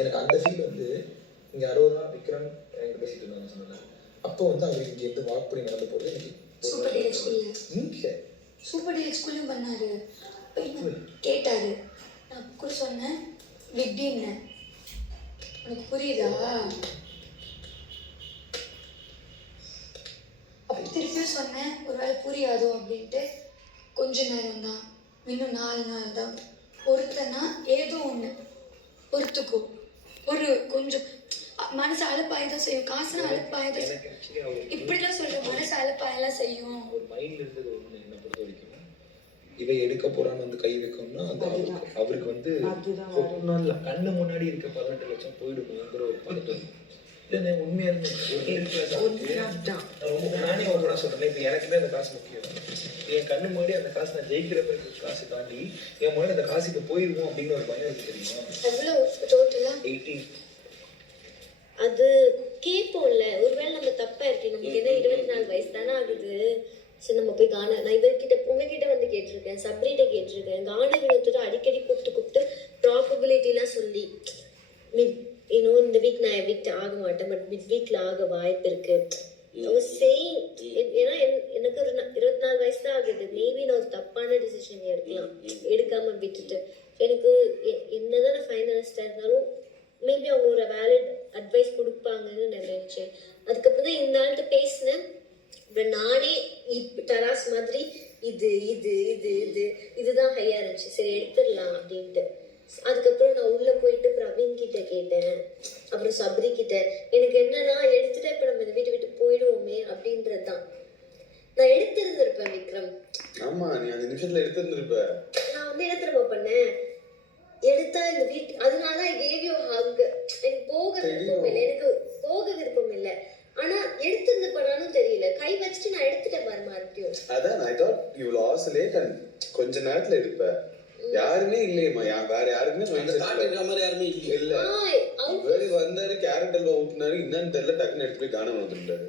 எனக்கு அந்த ஃபீல் வந்து இங்கே 60 நாள் விக்ரம் என்கிட்ட பேசிட்டு இருந்தாங்க சொன்னேன். அப்போ வந்து அவர் இங்கேருந்து வாக் பண்ணி நடந்து போகிறது எனக்கு சூப்பர் டீலக்ஸ் ஸ்கூல்ல இங்கே சூப்பர் டீலக்ஸ் ஸ்கூல்லையும் பண்ணாரு. கேட்டாரு, நான் கூட சொன்னேன் விட்டின்னு. உனக்கு புரியுதா? அப்போ திருப்பியும் சொன்னேன் ஒருவேளை புரியாதோ அப்படின்ட்டு. கொஞ்ச நேரம் தான், இன்னும் 4 நாள் தான். பொறுத்தனா ஏதோ ஒன்று பொறுத்துக்கும். ஒரு கொஞ்சம் மனசு அழுப்பாயதான் செய்யும், காசுனா அழுப்பாயதான் செய்யும். இப்படிலாம் சொல்ற மனசு அழுப்பாயெல்லாம் செய்யும். ஒரு மைண்ட்ல இருந்தது ஒன்று என்னை பொறுத்த வரைக்கும், இதை எடுக்க போறான்னு வந்து கை வைக்கணும்னா அது அவருக்கு வந்து நாள்ல கண்ணு முன்னாடி இருக்க 18 லட்சம் போயிடுங்கிற ஒரு பதட்டம். இல்லை உண்மையா நானே ஓப்பனா சொல்றேன். இப்போ எனக்கு தான் இந்த காசு முக்கியம். என் கண்ணு முன்னாடி அந்த காசு நான் ஜெயிக்கிற காசு தாண்டி என் முன்னாடி அந்த காசுக்கு போயிடுவோம் அப்படின்னு ஒரு பயம் இருக்கு தெரியுமா? எவ்வளோ டோட்டலா? 18. அது கேட்போம்ல, ஒருவேளை நம்ம தப்பா இருக்கு, நமக்கு என்ன 24 வயசு தானே ஆகுது, சரி நம்ம போய் கான. நான் இவர்கிட்ட உங்ககிட்ட வந்து கேட்டிருக்கேன், சப்ரீட்ட கேட்டிருக்கேன், கான வினோத்திட்ட அடிக்கடி கூப்பிட்டு ப்ராபபிலிட்டிலாம் சொல்லி இன்னும் இந்த வீக் நான் எவிக்ட் ஆக மாட்டேன், பட் மிட் வீக்ல ஆக வாய்ப்பு இருக்கு. ஏன்னா எனக்கு ஒரு 24 வயசு தான் ஆகுது. மேபி நான் ஒரு தப்பான டிசிஷன் எடுக்கலாம், எடுக்காம விட்டுட்டு. எனக்கு என்னதான் நான் ஃபைனலிஸ்டா இருந்தாலும் மேபி அவங்க ஒரு வேலிட் அட்வைஸ் கொடுப்பாங்கன்னு நான் நினைச்சேன். அதுக்கப்புறம் தான் இந்த ஆள்கிட்ட பேசினேன். அப்புறம் நானே டராஸ் மாதிரி இது இது இது இது இதுதான் ஹையா இருந்துச்சு, சரி எடுத்துடலாம் அப்படின்ட்டு. அதுக்கப்புறம் நான் உள்ள போயிட்டு பிரவீன் கிட்ட கேட்டேன், அப்புறம் சப்ரி கிட்ட. எனக்கு என்னன்னா எடுத்துட்டா இப்ப நம்ம இந்த வீட்டை விட்டு போயிடுவோமே அப்படின்றதுதான். நான் எடுத்திருந்திருப்பேன் விக்ரம். ஆமா, நீ அந்த நிமிஷத்துல எடுத்திருந்திருப்ப. நான் வந்து என்ன திரும்ப பண்ணேன், எடுத்தா இந்த வீட்டு, அதனால கேவியோ ஹாங்க எனக்கு போக விருப்பம் இல்லை, எனக்கு போக விருப்பம் இல்லை. ஆனா எடுத்திருந்த பண்ணாலும் தெரியல, கை வச்சுட்டு நான் எடுத்துட்டேன் பாரு மறுபடியும். அதான் I thought you will oscillate and கொஞ்ச நேரத்துல எடுப்ப. யாருமே இல்லையம்மா, வேற யாருக்குமே இல்ல. இவரு வந்தாரு, கேரட் அல்வா ஊட்டினாரு, என்னன்னு தெரியல, டக்குன்னு எடுத்து போய் காணாம வந்துட்டாரு.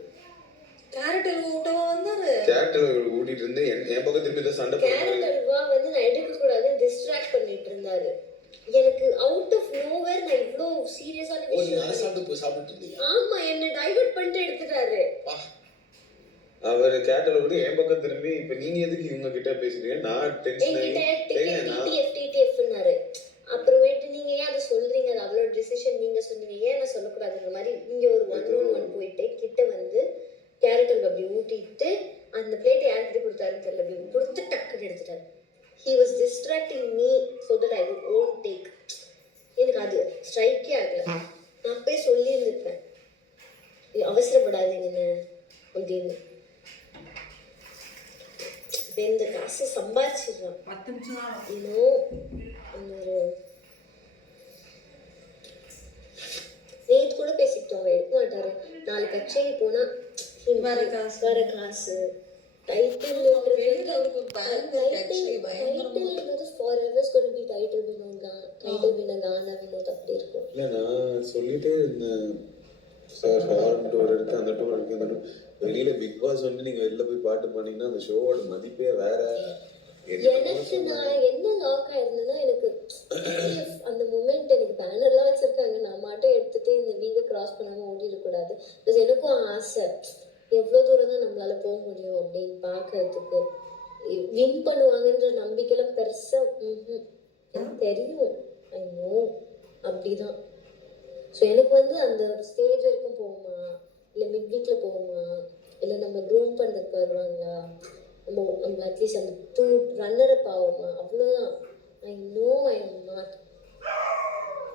கேரட் அல்வா ஊட்டவா வந்தாரு? கேரட் அல்வா ஊட்டிட்டு இருந்து என் பக்கம் திரும்பி சண்டை போட்டு கேரட் அல்வா வந்து நான் எடுக்க கூடாதுன்னு டிஸ்ட்ராக்ட் பண்ணிட்டு இருந்தாரு. எனக்கு அவுட் ஆஃப் நோவேர் நான் இவ்ளோ சீரியஸான விஷயம். ஆமா, என்ன டைவர்ட் பண்ணிட்டு எடுத்துட்டாரு. அவர் கேட்டல விட்டு என் பக்கம் திரும்பி, இப்ப நீங்க எதுக்கு இவங்க கிட்ட பேசுறீங்க? நான் டென்ஷன் டிடிஎஃப்னாரு. அப்புறமேட்டு நீங்க ஏன் அதை சொல்றீங்க, அது அவ்வளோ டிசிஷன் நீங்க சொன்னீங்க, ஏன் நான் சொல்லக்கூடாதுன்ற மாதிரி இங்க ஒரு 1-on-1 போயிட்டு கிட்ட வந்து கேரட் அல்வா அப்படி ஊட்டிட்டு அந்த பிளேட்டை யார்கிட்ட கொடுத்தாருன்னு தெரியல, அப்படி கொடுத்து டக்குன்னு எடுத்துட்டாரு. He was distracting me so that I would own take. எனக்கு அது ஸ்ட்ரைக்கே ஆகல. நான் போய் சொல்லி இருந்திருப்பேன், அவசரப்படாதீங்கன்னு அப்படின்னு. இந்த காசு சம்பாதிச்சிடலாம் இன்னும். ஒரு நேற்று கூட பேசிக்கிட்டோம், எடுக்க மாட்டாரு. 4 கச்சேரி போனா வர காசு title forever's going to be title winner Gana Vinod அப்படி இருக்கும். இல்ல நான் சொல்லிட்டே இருந்தேன் சார், ஃபாரின் டூர் எடுத்து அந்த டூர் எடுத்து வெளியில பிக் பாஸ் வந்து நீங்க வெளில போய் பாட்டு பண்ணீங்கன்னா அந்த ஷோவோட மதிப்பே வேற. எனக்கு நான் என்ன லாக் ஆயிருந்தேன்னா, எனக்கு அந்த மூமெண்ட் எனக்கு பேனர்லாம் வச்சிருக்காங்க, நான் மட்டும் எடுத்துட்டு இந்த வீக்கை கிராஸ் பண்ணாம ஓடிடக்கூடாது. பிளஸ் எனக்கும் ஆசை எவ்வளோ தூரம் தான் நம்மளால போக முடியும் அப்படின்னு பார்க்கறதுக்கு. வின் பண்ணுவாங்கன்ற நம்பிக்கைலாம் பெருசா எனக்கு தெரியும், ஐ நோ அப்படிதான். ஸோ எனக்கு வந்து அந்த ஸ்டேஜ் வரைக்கும் போகுமா, இல்லை மிட் வீக்ல போகுமா, இல்லை நம்ம க்ரூம் பண்ணுறதுக்கு வருவாங்களா, நம்ம அட்லீஸ்ட் அந்த 2 ரன்னரப் ஆகுமா, அவ்வளோதான். I know I am not.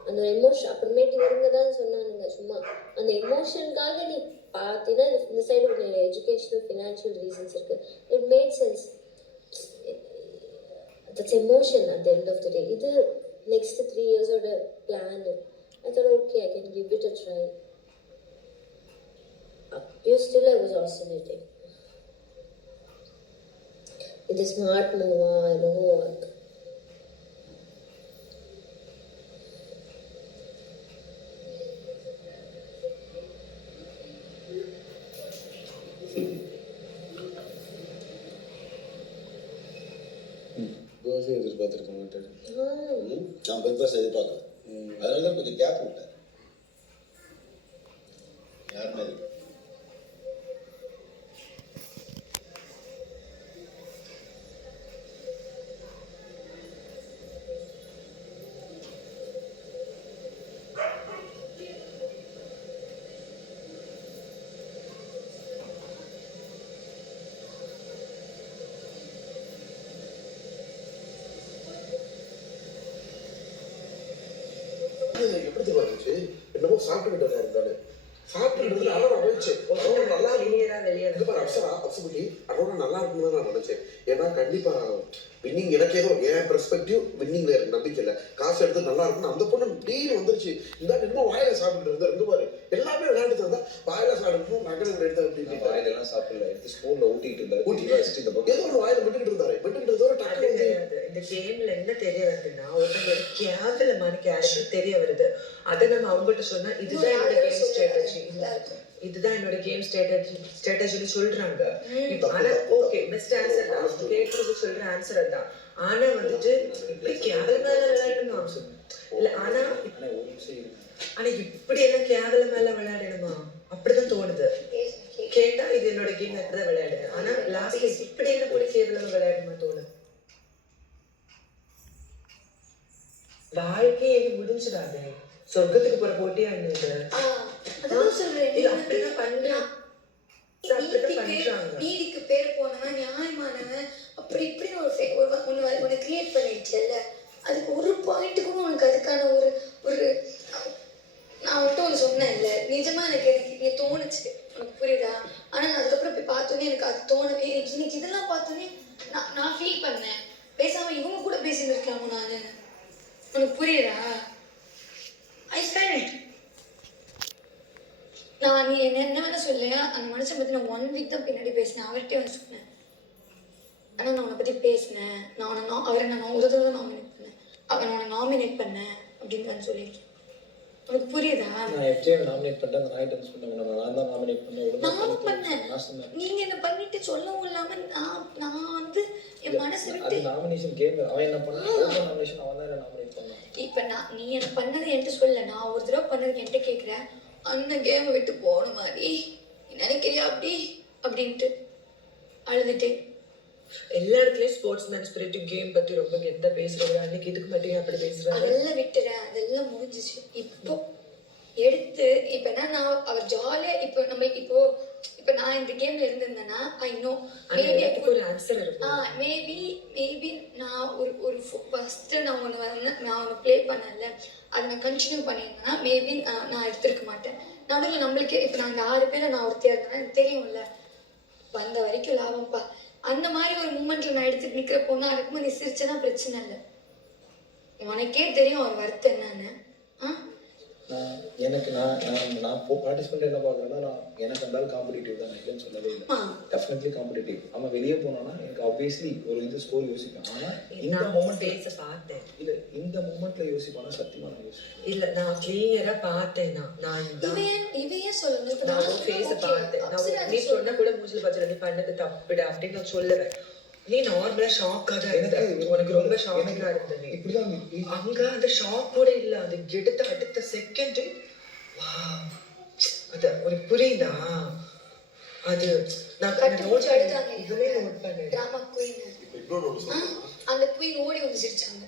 அந்த எமோஷன் அப்புறமேட்டு இவங்க தான் சொன்னானுங்க, சும்மா அந்த எமோஷனுக்காக நீ பார்த்தீங்கன்னா இந்த சைடு ஒரு எஜுகேஷனல் ஃபினான்ஷியல் ரீசன்ஸ் இருக்கு. It made sense. That's emotion at the end of the day. இது நெக்ஸ்ட் 3 இயர்ஸோட plan. I thought, okay, I can give it a try. Still I was oscillating. It is smart move, I don't know what. எதிர்பார்த்திருக்க மாட்டேன். நான் big pass எதிர்பார்க்கல, அதனால தான் கொஞ்சம் கொஞ்சம் gap விட்டார். யார் மாதிரி எப்படி தெரியுமா இருந்துச்சு? என்னமோ சாப்பிட்டு இருந்தாரு. சாப்பிட்டு அரோரா போயிடுச்சு. அரோரா நல்லா இருக்கு பாரு. அப்சரா அப்சபுட்டி அரோரா நல்லா இருக்குன்னு தான் நான் நினைச்சேன். ஏன்னா கண்டிப்பா வின்னிங் எனக்கு ஏதோ என் பெர்ஸ்பெக்டிவ் வின்னிங்ல எனக்கு நம்பிக்கை இல்லை. காசு எடுத்து நல்லா இருக்குன்னு அந்த பொண்ணு டீல் வந்துருச்சு. இந்த என்னமோ வாயில சாப்பிட்டு இருந்தா ரெண்டு பாரு. எல்லாமே விளையாட்டு இருந்தா வாயில சாப்பிட்டு நகரம் எடுத்து அப்படின்னு வாயிலெல்லாம் சாப்பிடல, எடுத்து ஸ்பூன்ல ஊட்டிட்டு இருந்தாரு. ஏதோ ஒரு வாயில விட்டுக்கிட்டு இருந்தாரு. விட்டுக்கிட்டு இருந்தோட டக்கு வந்து இந்த கேம்ல என்ன தெரிய வருதுன்னா ஒருத்தவங்களோட கேவலமான கேரக்டர் தெரிய வருது. அதை நம்ம அவங்ககிட்ட சொன்னா இதுதான் என்னோட கேம் ஸ்ட்ராட்டஜி, இதுதான் என்னோட கேம் ஸ்ட்ராட்டஜின்னு சொல்றாங்க. ஆனா ஓகே பெஸ்ட் ஆன்சர் தான் கேட்கறது சொல்ற ஆன்சர் அதான். ஆனா வந்துட்டு இப்படி கேவலமான விளையாடணுமா இல்ல, ஆனா ஆனா இப்படி எல்லாம் கேவலமால விளையாடணுமா அப்படிதான் தோணுது. கேட்டா இது என்னோட கேம் அப்படிதான் விளையாடுது. ஆனா லாஸ்ட்ல இப்படி என்ன கூட கேவலமா விளையாடணுமா தோணுது. வாழ்க்கையே எனக்கு முடிஞ்சிடாது, சொர்க்கத்துக்கு போற போட்டியா இருந்தது. அப்படிதான் பண்றான். நீதிக்கு பேர் போனா நியாயமானவன் அப்படி இப்படின்னு ஒண்ணு கிரியேட் பண்ணிடுச்சுல்ல, அதுக்கு ஒரு பாயிண்ட் கூட உனக்கு அதுக்கான ஒரு ஒரு நான் மட்டும் ஒன்று சொன்னேன்ல, நிஜமா எனக்கு தோணுச்சு, உனக்கு புரியுதா? ஆனா நான் அதுக்கப்புறம் போய் பார்த்தோன்னே எனக்கு அது தோணவே, எனக்கு இன்னைக்கு இதெல்லாம் பார்த்தோன்னே நான் ஃபீல் பண்ணேன், பேசாம இவங்க கூட பேசிட்டு இருக்கலாமோ நானு, உனக்கு புரியுதா? ஐ ஃபெல்ட் நான் நீ என்ன வேணா சொல்ல, அந்த மனுஷன் பத்தி நான் 1 வீக் தான் பின்னாடி பேசினேன், அவர்கிட்டே வந்து சொன்னேன். ஆனா நான் உன்னை பத்தி பேசினேன், அவரை நான் ஒரு தடவை நாமினேட் பண்ணேன், அவனை நாமினேட் பண்ணேன் அப்படின்னு நான் சொல்லியிருக்கேன். உனக்கு புரியுதா? நான் எஃப்ஜே நாமினேட் பண்ணேன், அந்த நாய்ட்டு சொன்னேன், நான் தான் நாமினேட் பண்ணேன். நானும் பண்ணேன், நீங்க என்ன பண்ணிட்டு சொல்லவும் இல்லாம நான் வந்து என் மனசு விட்டு நாமினேஷன் கேம் அவன் என்ன பண்ணான், நாமினேஷன் அவன் தான் நாமினேட் பண்ணான். இப்ப நீ என்ன பண்ணது என்கிட்ட சொல்ல, நான் ஒரு தடவை பண்ணது என்கிட்ட கேட்கிறேன், அந்த கேம் விட்டு போன மாதிரி நினைக்கிறியா அப்படி அப்படின்ட்டு அழுதுட்டு. எல்லா இடத்துலயும் ஸ்போர்ட்ஸ்மேன் ஸ்பிரிட் கேம் பத்தி ரொம்ப கெத்தா பேசுறாரு. அன்னைக்கு இதுக்கு மட்டும் அப்படி பேசுறாரு. அதெல்லாம் விட்டுறேன், அதெல்லாம் முடிஞ்சிச்சு. இப்போ எடுத்து இப்ப என்ன அவர் ஜாலியா இப்போ நான் இந்த கேம்ல இருந்திருந்தேன்னா ஐ நோ மேபி ஒரு ஆன்சர் இருக்கும். மேபி நான் ஒரு ஃபர்ஸ்ட் நான் ஒன்று ப்ளே பண்ணல, அதை நான் கண்டினியூ பண்ணியிருந்தேன்னா மேபி நான் எடுத்திருக்க மாட்டேன். நடுவில் நம்மளுக்கே இப்போ நான் இந்த 6 பேரை நான் ஒருத்தையா இருந்தேன்னா எனக்கு தெரியும்ல, வந்த வரைக்கும் லாபம்ப்பா. அந்த மாதிரி ஒரு மூமெண்ட்ல நான் எடுத்துட்டு நிக்கிற பொண்ணா இருக்கும்போது நீ சிரிச்சனா பிரச்சனை இல்லை, உனக்கே தெரியும் அவர் வருத்தம் என்னன்னு. எனக்கு நான் பார்ட்டிசிபெண்ட் என்ன பார்க்குறேன்னா, நான் எனக்கு இருந்தாலும் காம்படிட்டிவ் தான், நான் இல்லைன்னு சொல்லவே இல்லை, டெஃபினெட்லி காம்படிட்டிவ். அவன் வெளியே போனான்னா எனக்கு ஆப்வியஸ்லி ஒரு ஸ்கோர் யோசிப்பேன். ஆனால் இந்த மொமெண்ட் பார்த்தேன் இல்லை, இந்த மொமெண்ட்ல யோசிப்பானா சத்தியமா நான் யோசிப்பேன் இல்லை. நான் கிளியரா பார்த்தேன். நான் இவையே சொல்லணும், நான் ஃபேஸ பார்த்தேன். நான் நீ சொன்ன கூட மூஞ்சில பார்த்து நீ பண்ணது தப்புடா அப்படின்னு நான் சொல்லுவேன். நீ நார்மலா ஷாக்கா தான் இருந்த, உனக்கு ரொம்ப ஷாக்கிங்கா இருந்தது. இப்படிதான் அங்க அந்த ஷாக் கூட இல்ல, அது எடுத்த அடுத்த செகண்ட் அது உனக்கு புரியுதா? அது நான் இதுவே நோட் பண்ணேன். அந்த குயின் ஓடி வந்து சிரிச்சாங்க,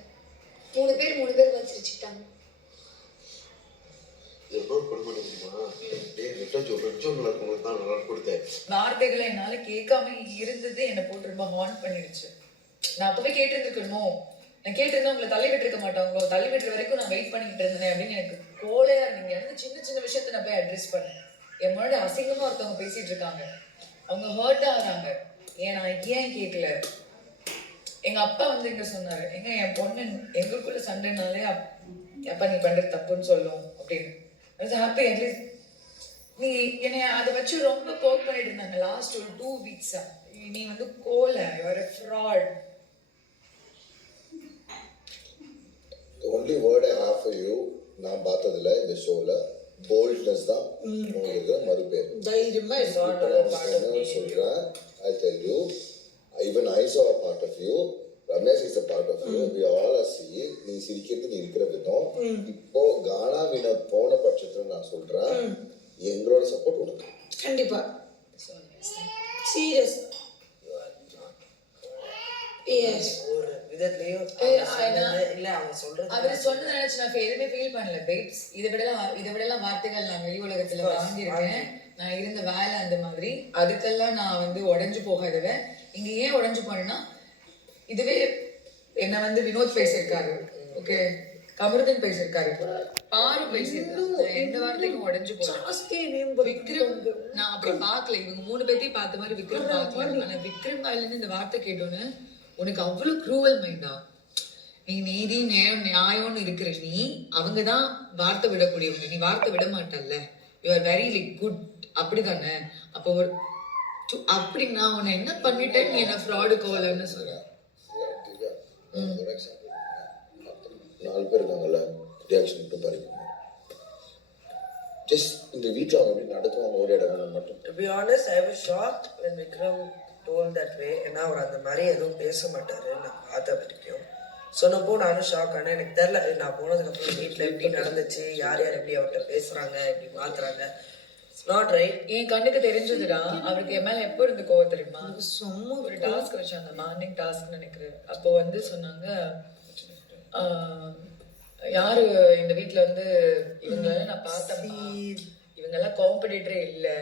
3 பேர் வந்து சிரிச்சுட்டாங்க. வார்த்தைகளை என்னால கேட்காம இருந்தது என்னை போட்டு ரொம்ப ஹார்ன் பண்ணிடுச்சு. நான் அப்பவே கேட்டிருந்துருக்கணுமோ, நான் கேட்டிருந்தா உங்களை தள்ளி விட்டுருக்க மாட்டேன், உங்களை தள்ளி விட்டுற வரைக்கும் நான் வெயிட் பண்ணிட்டு இருந்தேன் அப்படின்னு எனக்கு கோலையா இருந்தீங்க. எனக்கு சின்ன சின்ன விஷயத்த நான் போய் அட்ரஸ் பண்ணேன். என் முன்னாடி அசிங்கமா ஒருத்தவங்க பேசிட்டு இருக்காங்க, அவங்க ஹர்ட் ஆகுறாங்க, நான் ஏன் கேட்கல. எங்க அப்பா வந்து இங்க சொன்னாரு, என் பொண்ணு எங்களுக்குள்ள சண்டைனாலே அப்பா நீ பண்றது தப்புன்னு சொல்லும் அப்படின்னு. ஹாப்பி அட்லீஸ்ட் நீ என்னை அதை வச்சு ரொம்ப கோப் பண்ணிட்டு இருந்தாங்க லாஸ்ட் ஒரு 2 வீக்ஸா. நீ வந்து கோல you are a fraud. The only word I have for you, நான் பார்த்ததுல இந்த ஷோல boldness தான் உங்களுக்கு மறுபேர். தைரியமா சொல்றேன், I tell you, even I saw a part of you. Ramesh is a part of you. We all are seeing. நீ சிரிக்கிறது, நீ இருக்கிற விதம். இப்போ கானா வினோத் போன பட்சத்தில் நான் சொல்றேன், எங்களோட சப்போர்ட் உனக்கு. கண்டிப்பா சீரியஸ் எஸ் ஒரு விதத்துலயும் இல்ல அவங்க சொல்றது அவர் சொன்னதை நினைச்சு நான் எதுவுமே ஃபீல் பண்ணல பேப்ஸ். இதை விடலாம் வார்த்தைகள் நான் வெளி உலகத்துல வாங்கியிருக்கேன். நான் இருந்த வேலை அந்த மாதிரி, அதுக்கெல்லாம் நான் வந்து உடைஞ்சு போகாதவன். இங்க ஏன் உடைஞ்சு போனேன்னா, இதுவே என்ன வந்து வினோத் பேசியிருக்காரு, ஓகே, கமருதன் பேசியிருக்காரு, பாரு பேசியிருக்காரு, எந்த வார்த்தைக்கும் உடைஞ்சு போறேன். விக்ரம் நான் அப்படி பார்க்கல, இவங்க 3 பேத்தையும் பார்த்த மாதிரி விக்ரம் பார்க்கல. ஆனா விக்ரம் வாயில இருந்து இந்த வார்த்தை கேட்டோன்னு உனக்கு அவ்வளவு க்ரூவல் மைண்டா? நீ நீதி நேரம் நியாயம்னு இருக்கிற நீ, அவங்கதான் வார்த்தை விடக்கூடியவங்க, நீ வார்த்தை விட மாட்டல்ல. You are very like good, அப்படிதானே? அப்போ ஒரு அப்படி நான் உன்னை என்ன பண்ணிட்டேன், நீ என்ன ஃப்ராடு கோலன்னு சொல்ற. ஒரு எக்ஸாம்பிள், 4 பேர் இருக்காங்கல்ல, ரியாக்ஷன் மட்டும் பாருங்க. ஜஸ்ட் இந்த வீட்டில் அவங்க எப்படி நடக்குவாங்க ஒரு இடம் மட்டும். To be honest, I was shocked when Vikram told that way. ஏன்னா அவர் அந்த மாதிரி எதுவும் பேச மாட்டாரு நான் பார்த்த வரைக்கும். சொன்னப்போ நானும் ஷாக் ஆனேன். எனக்கு தெரியல, நான் போனதுக்கப்புறம் வீட்டில் எப்படி நடந்துச்சு, யார் யார் எப்படி அவர்கிட்ட பேசுறாங்க, எப்படி மாத்துறாங்க, இட்ஸ் நாட் ரைட். என் கண்ணுக்கு தெரிஞ்சதுடா. அவருக்கு என் மேல எப்போ இருந்து கோவம் தெரியுமா? ஒரு டாஸ்க் வச்சாங்க, மார்னிங் டாஸ்க் நினைக்கிறேன். அப்போ வந்து சொன்னாங்க, யாரு இந்த வீட்டுல வந்து இவங்க நான் பார்த்தேன், இவங்க எல்லாம் காம்படிட்டரே இல்லை,